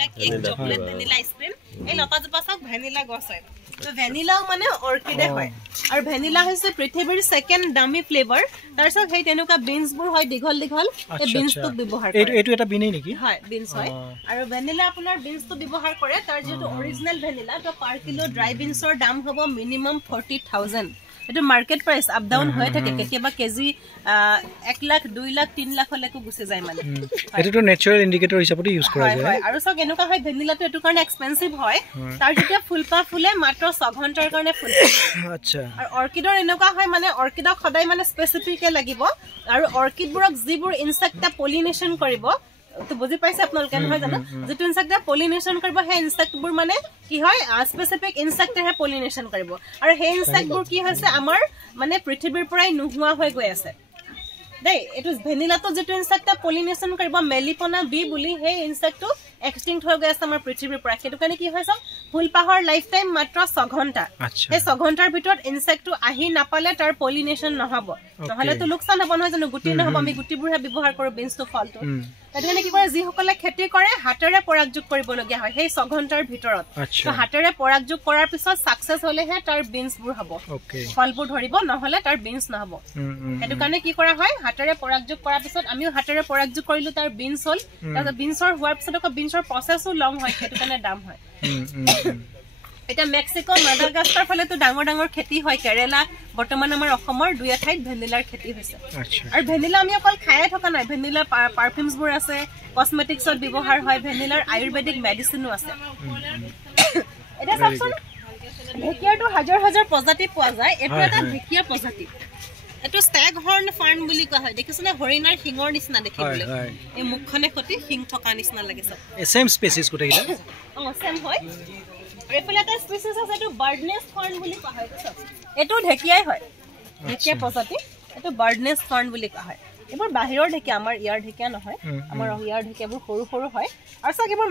like egg chocolate vanilla ice cream এই লতাজোপা সব vanilla গছ হয় তো ভ্যানিলাও মানে অর্কিডে হয় আৰু ভ্যানিলা হৈছে পৃথিৱীৰ সেকেন্ড দামি ফ্লেভাৰ তাৰছত হেই তেনুকা বিনছ বোৰ হয় দীঘল দীঘল এই বিনছ তো ব্যৱহাৰ কৰে এইটো এটা বিনেই নেকি হয় বিনছ হয় আৰু ভ্যানিলা আপোনাৰ বিনছ তো ব্যৱহাৰ কৰে তাৰ যেটো অৰিজিনাল ভ্যানিলা তো পাৰ কিলো ড্ৰাই বিনছৰ দাম হ'ব মিনিমাম 40000 এটা মার্কেট প্রাইস আপ ডাউন হৈ থাকে কেতিয়াবা কেজি 1 লাখ 2 লাখ 3 লাখ লৈকে গুছে যায় মানে এটা তো ন্যাচারাল ইন্ডিকেটর হিচাপে ইউজ কৰা যায় হয় আৰু সব এনেকা হয় ভ্যানিলাটো এটো কাৰণে এক্সপেন্সিভ হয় তাৰ যেতিয়া ফুলপা ফুলে মাত্ৰ 6 ঘণ্টাৰ কাৰণে ফুল আচ্ছা আৰু অৰ্কিডৰ এনেকা হয় মানে অৰ্কিডক সদায় মানে স্পেসিফিকে লাগিব আৰু অৰ্কিডবোৰক যিবোৰ ইনসেক্টে পলিনেশন কৰিব তো বুজি পাইছে আপোনালোকে নহয় জানো যেটো ইনসেক্টে পলিনেশন কৰিব হে ইনসেক্টবোৰ মানে কি হয় স্পেসিফিক ইনসেক্টে হে পলিনেশন কৰিব আৰু হে ইনসেক্টবোৰ কি হৈছে আমাৰ মানে পৃথিৱীৰ পৰাই নোহোৱা হৈ গৈ আছে দেই এটো ভ্যানিলাটো যেটো ইনসেক্টে পলিনেশন কৰিব মেলিপনা বি বুলি হে ইনসেক্টটো এক্সটিংক্ট হৈ গৈ আছে আমাৰ পৃথিৱীৰ পৰা সেইটো কাৰণে কি হৈছে ফুলপাহৰ লাইফ টাইম মাত্ৰ 6 ঘণ্টা এই 6 ঘণ্টাৰ ভিতৰত ইনসেক্টটো আহি নাপালে তাৰ পলিনেশন নহব নহলে তো লোকসান হ'ব নহয় জানো গুটি নহব আমি গুটিবোৰহে ব্যৱহাৰ কৰো বিনছটো ফলটো এটোনে কি কৰে যি সকলে খেতি কৰে হাতেৰে পৰাগযোগ কৰিব লগিয়া হয় সেই 6 ঘণ্টাৰ ভিতৰত তো হাতেৰে পৰাগযোগ কৰাৰ পিছত সাকসেস হলেহে তাৰ বিনছবোৰ হ'ব ফলবোৰ ধৰিব নহলে তাৰ বিনছ নহব এটো কাৰণে কি কৰা হয় হাতেৰে পৰাগযোগ কৰাৰ পিছত আমিও হাতেৰে পৰাগযোগ কৰিলো তাৰ বিনছ হল তাৰ বিনছৰ হোৱাৰ পিছত বিনছৰ প্ৰসেসও লং হয় সেইটো কাৰণে দাম হয় এটা মেক্সিকো মাদাগাস্কাৰ ফালে তো ডাঙৰ ডাঙৰ খেতি হয় কেৰালা বৰ্তমান আমাৰ অসমৰ দুই ঠাইত ভ্যানিলাৰ খেতি হৈছে আৰু ভ্যানিলা আমি অকল খায়ে থকা নাই ভ্যানিলা পাৰফিউমছ বোৰ আছে কসমেটিক্সত ব্যৱহাৰ হয় ভ্যানিলাৰ আয়ুৰ্বেদিক মেডিচিনো আছে এটা চাওকচোন ঢেকিয়াটো হাজাৰ হাজাৰ প্ৰজাতি পোৱা যায় এটা এটা ঢেকিয়া প্ৰজাতি এটো ষ্টেগ হৰ্ন ফাৰ্ন বুলি কোৱা হয় দেখিছনে হৰিণাৰ শিঙৰ নিচিনা দেখিবলৈ এই মুখখনে খতি শিং থকা নিচিনা লাগে সব সেম স্পেচিছ কোটেইটা সেম হয় ৰেফিলা এটা স্পিচিছ আছে এটো বাৰ্ডনেছ ফাৰ্ন বুলি কোৱা হয় এটো ঢেকিয়াই হয় ঢেকিয়া প্ৰজাতি এটো বাৰ্ডনেছ ফাৰ্ন বুলি কোৱা হয় এবোৰ বাহিৰৰ ঢেকিয়া আমাৰ ইয়াৰ ঢেকিয়া নহয় আমাৰ ইয়াৰ ঢেকিয়াবোৰ সৰু সৰু হয় আৰু সব এবোৰ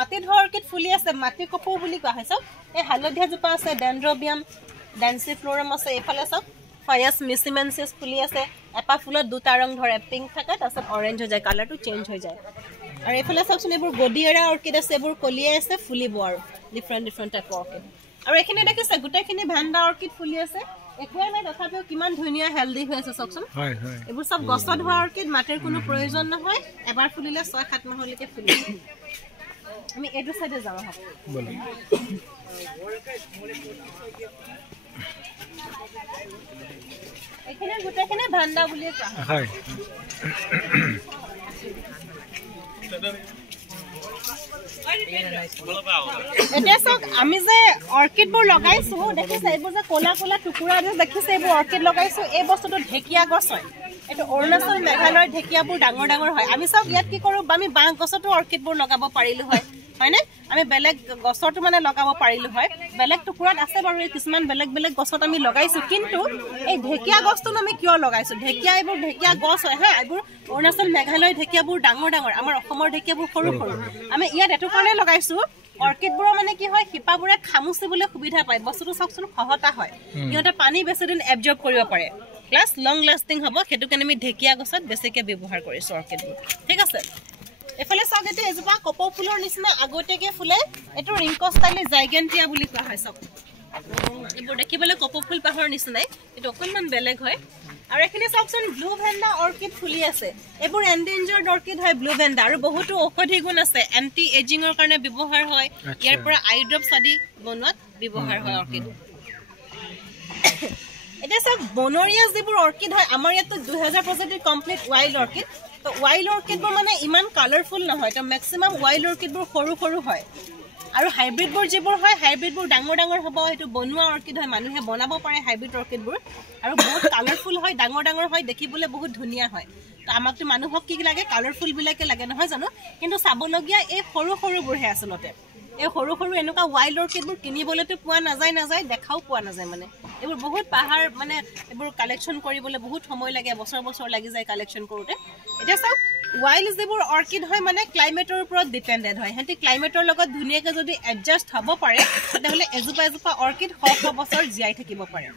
মাটি ধৰকিত ফুলি আছে মাটি কপৌ বুলি কোৱা হয় সব এই হালধীয়া জোপা আছে ডেন্ড্ৰবিয়াম ডেন্সিফ্লোৰাম আছে এফালে সব ফায়াস মিছিমেন্সিস ফুলি আছে এটা ফুলত দুটা ৰং ধৰে পিংক থাকে তাৰছত অৰেঞ্জ হৈ যায় কালাৰটো চেঞ্জ হৈ যায় আৰু এফালে চাওকচোন এবোৰ গডিয়েৰা অৰ্কিড আছে এবোৰ কলিয়াই আছে ফুলিব আৰু ডিফাৰেন্ট টাইপ অৰ্কিড আৰু এখিনি দেখিছে গোটেইখিনি ভান্ডা অৰ্কিড ফুলি আছে একোৱে নাই তথাপিও কিমান ধুনীয়া হেলদি হৈ আছে চাওকচোন হয় হয় এবোৰ সব গছত হোৱা অৰ্কিড মাটিৰ কোনো প্ৰয়োজন নহয় এবাৰ ফুলিলে 6-7 মাহলৈকে ফুলিব আমি এটো সাইডে যাও হব বল এখানে গোটেইখিনি ভান্ডা বুলি কোৱা হয় এটা সব আমি যে অৰ্কিড বোৰ লগাইছো দেখিছে এইবোৰ যে কোলা কোলা টুকুৰা যে দেখিছে এইবোৰ অৰ্কিড লগাইছো এই বস্তুটো ঢেকিয়া গছ হয় এটো অৰুণাচল মেঘালয়ৰ ঢেকিয়াবোৰ ডাঙৰ ডাঙৰ হয় আমি সব ইয়াত কি কৰো আমি বাঁহ গছতো অৰ্কিড বোৰ লগাব পাৰিলো হয় হয়নে আমি বেলেগ গছটো মানে লগাব পাৰিলো হয় বেলেগ টুকুৰাত আছে বাৰু কিছুমান বেলেগ বেলেগ গছত আমি লগাইছো কিন্তু এই ঢেকিয়া গছটো আমি কিয় লগাইছো ঢেকিয়া এইবোৰ ঢেকিয়া গছ হয় হা এইবোৰ অৰুণাচল মেঘালয় ঢেকিয়াবোৰ ডাঙৰ ডাঙৰ আমাৰ অসমৰ ঢেকিয়াবোৰ সৰু সৰু আমি ইয়াত এটো কাৰণে লগাইছো অৰ্কিডবোৰ মানে কি হয় হিপাবোৰে খামুচিবলৈ সুবিধা পায় বস্তুটো সবচোন খহতা হয় ইহঁতে পানী বেছি দিন এবজৰ্ব কৰিব পাৰে প্লাস লং লাস্টিং হ'ব হেতু কাৰণে আমি ঢেকিয়া গছত বেছিকে ব্যৱহাৰ কৰিছো অৰ্কিডবোৰ ঠিক আছে এফালে সাগতে এজপা কপৌ ফুলৰ নিচিনা আগতেকে ফুলে এটো ৰিংকো ষ্টাইলে জাইগেন্টিয়া বুলি কোৱা হয় সব এবোৰ দেখিবলৈ কপৌ ফুল পাহৰ নিচিনাই এটো অকনমান বেলেগ হয় আৰু এখিনি চাওকচোন ব্লু ভেন্ডা অৰ্কিড ফুলি আছে এবোৰ এন্ডেঞ্জাৰ্ড অৰ্কিড হয় ব্লু ভেন্ডা আৰু বহুতো ঔষধি গুণ আছে এন্টি এজিংৰ কাৰণে ব্যৱহাৰ হয় ইয়াৰ পৰা আই ড্ৰপছ আদি বনোৱাত ব্যৱহাৰ হয় অৰ্কিড এটা সব বনৰীয়া যিবোৰ অৰ্কিড হয় আমাৰ ইয়াত 2000 প্ৰজাতিৰ কমপ্লিট ওয়াইল্ড অৰ্কিড তো ওয়াইল্ড অৰ্কিডবোৰ মানে ইমান কালাৰফুল নহয় তো ম্যাক্সিমাম ওয়াইল্ড অৰ্কিডবোৰ সৰু সৰু হয় আৰু হাইব্ৰিডবোৰ যিবোৰ হয় হাইব্ৰিডবোৰ ডাঙৰ ডাঙৰ হ'ব এটো বনুৱা অৰ্কিড হয় মানুহে বনাব পাৰে হাইব্ৰিড অৰ্কিডবোৰ আৰু বহুত কালাৰফুল হয় ডাঙৰ ডাঙৰ হয় দেখিবলৈ বহুত ধুনীয়া হয় তো আমাকটো মানুহক কি লাগে কালাৰফুল বিলাকে লাগে নহয় জানো কিন্তু চাবলগিয়া এই সৰু সৰুবোৰহে আসলতে এই সৰু সৰু এনেকা ওয়াইল্ড অৰ্কিডবোৰ কিনিবলৈতো পোৱা নাযায় দেখাও পোৱা নাযায় মানে এবোৰ বহুত পাহাৰ মানে এবোৰ কালেকচন কৰিবলৈ বহুত সময় লাগে বছৰ বছৰ লাগি যায় কালেকচন কৰোতে এটা সব ওয়াইল্ড যিবোৰ অৰ্কিড হয় মানে ক্লাইমেটৰ ওপৰত ডিপেন্ডেন্ট হয় হেতি ক্লাইমেটৰ লগত ধুনীয়াকে যদি এডজাস্ট হ'ব পাৰে তেতিয়াহলে এজোপা এজোপা অৰ্কিড 100 বছৰ জীয়াই থাকিব পাৰে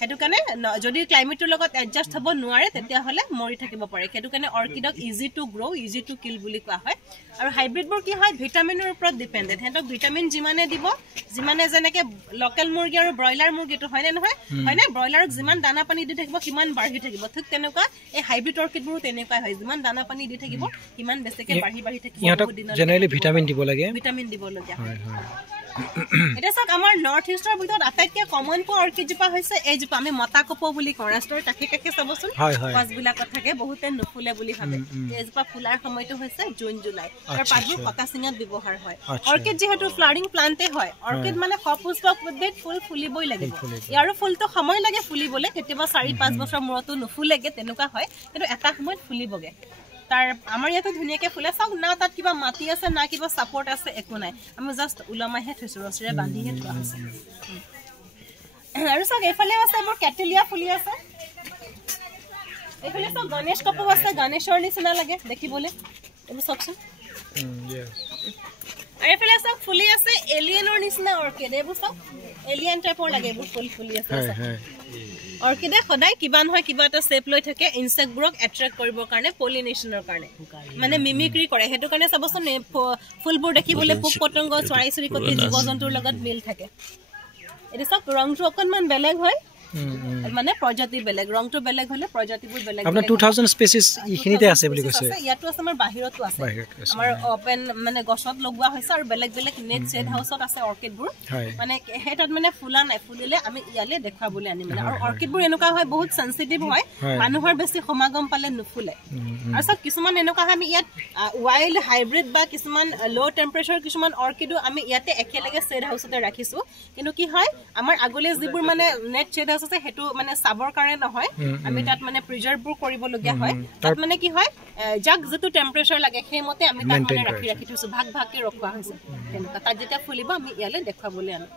সেইটো কাৰণে যদি ক্লাইমেটৰ লগত এডজাষ্ট হ'ব নোৱাৰে তেতিয়াহ'লে মৰি থাকিব পাৰে সেইটো কাৰণে অৰ্কিডক easy to grow' easy to kill বুলি কোৱা হয় আৰু হাইব্ৰিডবোৰ কি হয় ভিটামিনৰ ওপৰত ডিপেণ্ডেণ্ট সিহঁতক ভিটামিন যিমানে দিব যিমানে যেনেকৈ লোকেল মুৰ্গী আৰু ব্ৰইলাৰ মুৰ্গীটো হয়নে নহয় হয়নে ব্ৰইলাৰক যিমান দানা পানী দি থাকিব সিমান বাঢ়ি থাকিব ঠিক তেনেকুৱা এই হাইব্ৰিড অৰ্কিডবোৰো তেনেকুৱাই হয় যিমান দানা পানী দি থাকিব সিমান বেছিকৈ বাঢ়ি থাকিব ইহঁতক জেনেৰেলি ভিটামিন দিব লাগে ভিটামিন দিবলগীয়া এটা চাওক আমাৰ নৰ্থ ইষ্টৰ ভিতৰত আটাইতকৈ কমন পোৱা অৰ্কিডজোপা হৈছে এইজোপা আমি মতা কপৌ বুলি কওঁ ৰাষ্ট্ৰৰ কাষে কাষে চাবচোন গছবিলাকত থাকে বহুতে নুফুলে বুলি ভাবে এইজোপা ফুলাৰ সময়টো হৈছে জুন জুলাই আৰু পাতবোৰ কটা চিঙাত ব্যৱহাৰ হয় অৰ্কিড যিহেতু ফ্লাৱাৰিং প্লাণ্টে হয় অৰ্কিড মানে সপুষ্পক উদ্ভিদ ফুল ফুলিবই লাগিব ইয়াৰো ফুলটো সময় লাগে ফুলিবলৈ কেতিয়াবা 4-5 বছৰ মূৰতো নুফুলেগে তেনেকুৱা হয় কিন্তু এটা সময়ত ফুলিবগে তাৰ আমাৰ ইয়াতে ধুনীয়াকৈ ফুলে চাওক না তাত কিবা মাটি আছে না কিবা ছাপৰ্ট আছে একো নাই আমি জাষ্ট ওলমাইহে থৈছোঁ ৰছীৰে বান্ধিহে থোৱা হৈছে আৰু চাওক এইফালে আছে মোৰ কেটেলিয়া ফুলি আছে এইফালে চাওক গণেশ কপৌ আছে গণেশৰ নিচিনা লাগে দেখিবলৈ এইবোৰ চাওকচোন আৰু এইফালে চাওক ফুলি আছে এলিয়েনৰ নিচিনা অৰ্কিড এইবোৰ চাওক এলিয়েন টাইপৰ লাগে এইবোৰ ফুল ফুলি আছে অৰ্কিডে সদায় কিবা নহয় কিবা এটা শ্বেপ লৈ থাকে ইনচেক্টবোৰক এট্ৰেক্ট কৰিবৰ কাৰণে পলিনেশ্যনৰ কাৰণে মানে মিমিক্ৰি কৰে সেইটো কাৰণে চাবচোন ফুলবোৰ দেখিবলৈ পোক পতংগ চৰাই চিৰিকটি জীৱ জন্তুৰ লগত মিল থাকে এইটো চাওক ৰংটো অকণমান বেলেগ হয় মানে প্ৰজাতি বেলেগ ৰংটো বেলেগ হ'লে প্ৰজাতিবোৰ বেলেগ আপোনাৰ 2000 স্পেচিছ ইখিনিতে আছে বুলি কৈছে ইয়াতো আছে আমাৰ বাহিৰতো আছে আমাৰ ওপেন মানে গছত লগোৱা হৈছে আৰু বেলেগ বেলেগ নেট ছেড হাউচত আছে অৰ্কিডবোৰ মানে হেটাত মানে ফুলা নাই ফুলিলে আমি ইয়ালে দেখাবলৈ আনিম আৰু অৰ্কিডবোৰ এনেকুৱা হয় বহুত সেনসিটিভ হয় মানুহৰ বেছি সমাগম পালে নুফুলে আৰু সব কিছুমান এনেকুৱা আমি ইয়াত ওয়াইল্ড হাইব্ৰিড বা কিছুমান লো টেম্পাৰেচাৰ কিছুমান অৰ্কিডো আমি ইয়াতে একেলগে ছেড হাউচতে ৰাখিছো কিন্তু কি হয় আমাৰ আগলে যিবোৰ মানে নেট ছেড আছে হেতু মানে সাবৰ কাৰণে নহয় আমি তাত মানে প্ৰিজাৰ্ভবোৰ কৰিবলগীয়া হয় তাত মানে কি হয় জাক যেটো টেম্পাৰেচাৰ লাগে হেমতে আমি তাত মানে ৰাখি থৈছো ভাগ ভাগকে ৰখোৱা হৈছে তেনেকা তাত যেতিয়া ফুলিব আমি ইয়ালে দেখাবলৈ আনো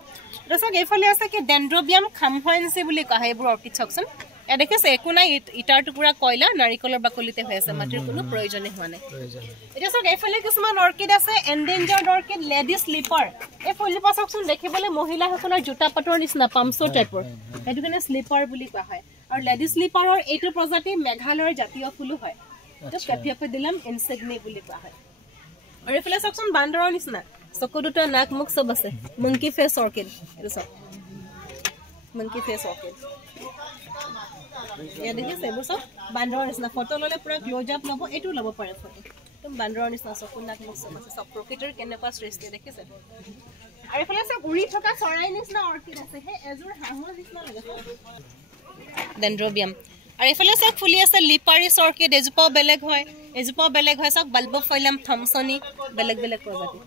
ৰসক এইফালে আছে কি ডেন্ড্ৰোবিয়াম খামফাইনসি বুলি কয় এইবোৰ অৰ্কিড চকচন এ দেখিছে একো নাই ইটাৰ টুকুৰা কয়লা নাৰিকলৰ বাকলিতে হৈ আছে মাটিৰ কোনো প্ৰয়োজন হোৱা নাই এতিয়া সক এইফালে কিছুমান অৰ্কিড আছে এন্ডেঞ্জাৰ্ড অৰ্কিড লেডি স্লিপাৰ এই ফুলজোপা চকচোন দেখিবলৈ মহিলাসকলৰ জোতা পাটৰ নিচিনা পামচো টাইপৰ এটো কাৰণে স্লিপাৰ বুলি কোৱা হয় আৰু লেডি স্লিপাৰৰ এইটো প্ৰজাতি মেঘালয়ৰ জাতীয় ফুলো হয় তো কেপিয়াপে দিলাম ইনসেগনি বুলি কোৱা হয় আৰু এইফালে চকচোন বান্দৰৰ নিচিনা চকু দুটা নাক মুখ সব আছে মংকি ফেস অৰ্কিড এইটো সব মংকি ফেস অৰ্কিড या देखिए सेबो सब बांदर निसना फोटो लले पूरा क्लोज अप लबो एटु लबो पारे फोटो तुम बांदर निसना सब कुनाक मुख सब प्रकृतिर केनेका सृष्टि देखिसे আৰু ফলে সব উৰি থকা চৰাই নিসনা অৰ্কিড আছে হে এজুৰ হাঁহৰ নিসনা লাগে ডেন্ড্ৰোবিয়াম আৰু এফালে সব ফুলি আছে লিপাৰিস অৰ্কিড এজুপাও বেলেগ হয় সব বাল্বফাইলাম থমসনি বেলেগ প্ৰজাতি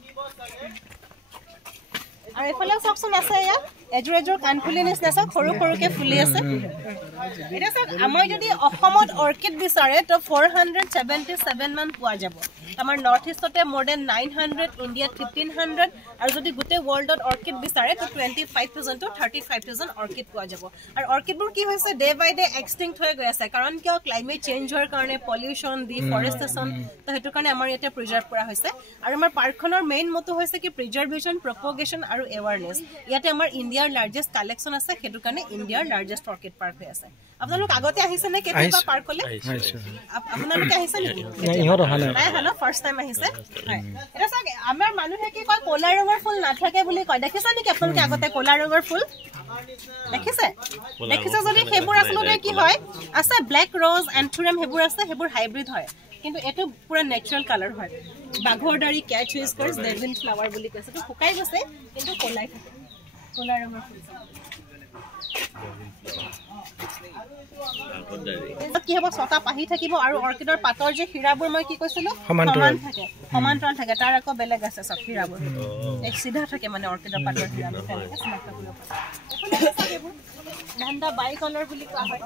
আৰু এফালে সবচোন আছে ইয়া এজুৰ কানফুলি নিসনা সব সৰুকে ফুলি আছে এটা সব আমাৰ যদি অসমত অৰ্কিড বিচাৰে তো 477 মান পোৱা যাব আমাৰ নৰ্থ ইষ্টতে মোৰ দেন 900 ইণ্ডিয়াত 1500 আৰু যদি গোটে ওয়াৰ্ল্ডত অৰ্কিড বিচাৰে তো 25000 to 35000 অৰ্কিড পোৱা যাব আৰু অৰ্কিডবোৰ কি হৈছে ডে বাই ডে এক্সটিংক্ট হৈ গৈ আছে কাৰণ কিয় ক্লাইমেট চেঞ্জ হোৱাৰ কাৰণে পলিউশন ডিফৰেষ্টেশন তো হেতু কাৰণে আমাৰ ইয়াতে প্ৰিজাৰ্ভ কৰা হৈছে আৰু আমাৰ পাৰ্কখনৰ মেইন মটো হৈছে কি প্ৰিজাৰ্ভেশন প্ৰপগেশন আৰু এৱাৰনেস ইয়াতে আমাৰ ইণ্ডিয়াৰ লাৰ্জেষ্ট কালেকচন আছে হেতু কাৰণে ইণ্ডিয়াৰ লাৰ্জেষ্ট অৰ্কিড পাৰ্ক হৈ আছে আপোনালোক আগতে আহিছে নে কেতিয়াবা পাৰ্কলে আপোনালোক আহিছে নেকি ইহত হালে নাই হালো ফাৰ্স্ট টাইম আহিছে এটা চাগে আমাৰ মানুহে কি কয় কলা ৰঙৰ ফুল নাথাকে বুলি কয় দেখিছা নেকি আপোনালোকে আগতে কলা ৰঙৰ ফুল দেখিছে যদি হেবোৰ আছলতে কি হয় আছে ব্ল্যাক ৰ'জ এন্থুৰিয়াম হেবোৰ আছে হেবোৰ হাইব্ৰিড হয় কিন্তু এটো পুৰা নেচাৰেল কালাৰ হয় বাঘৰ দাৰি ক্যাচ হুইস্কাৰ্স ডেভিল ফ্লাৱাৰ বুলি কৈছে তো শুকাই গৈছে কিন্তু কলাই থাকে কলা ৰঙৰ ফুল কি হ'ব ছটা পাহি থাকিব আৰু অৰ্কিডৰ পাতৰ যে হিৰাবোৰ মই কি কৈছিলো সমান্তৰাল থাকে তাৰ আকৌ বেলেগ আছে সব হিৰাবোৰ এক সিধা থাকে মানে অৰ্কিডৰ পাতৰ হিৰাবোৰ তেনেকৈ চিনাক্ত কৰিব পাৰি ধান্দা বাই কালাৰ বুলি কোৱা হয়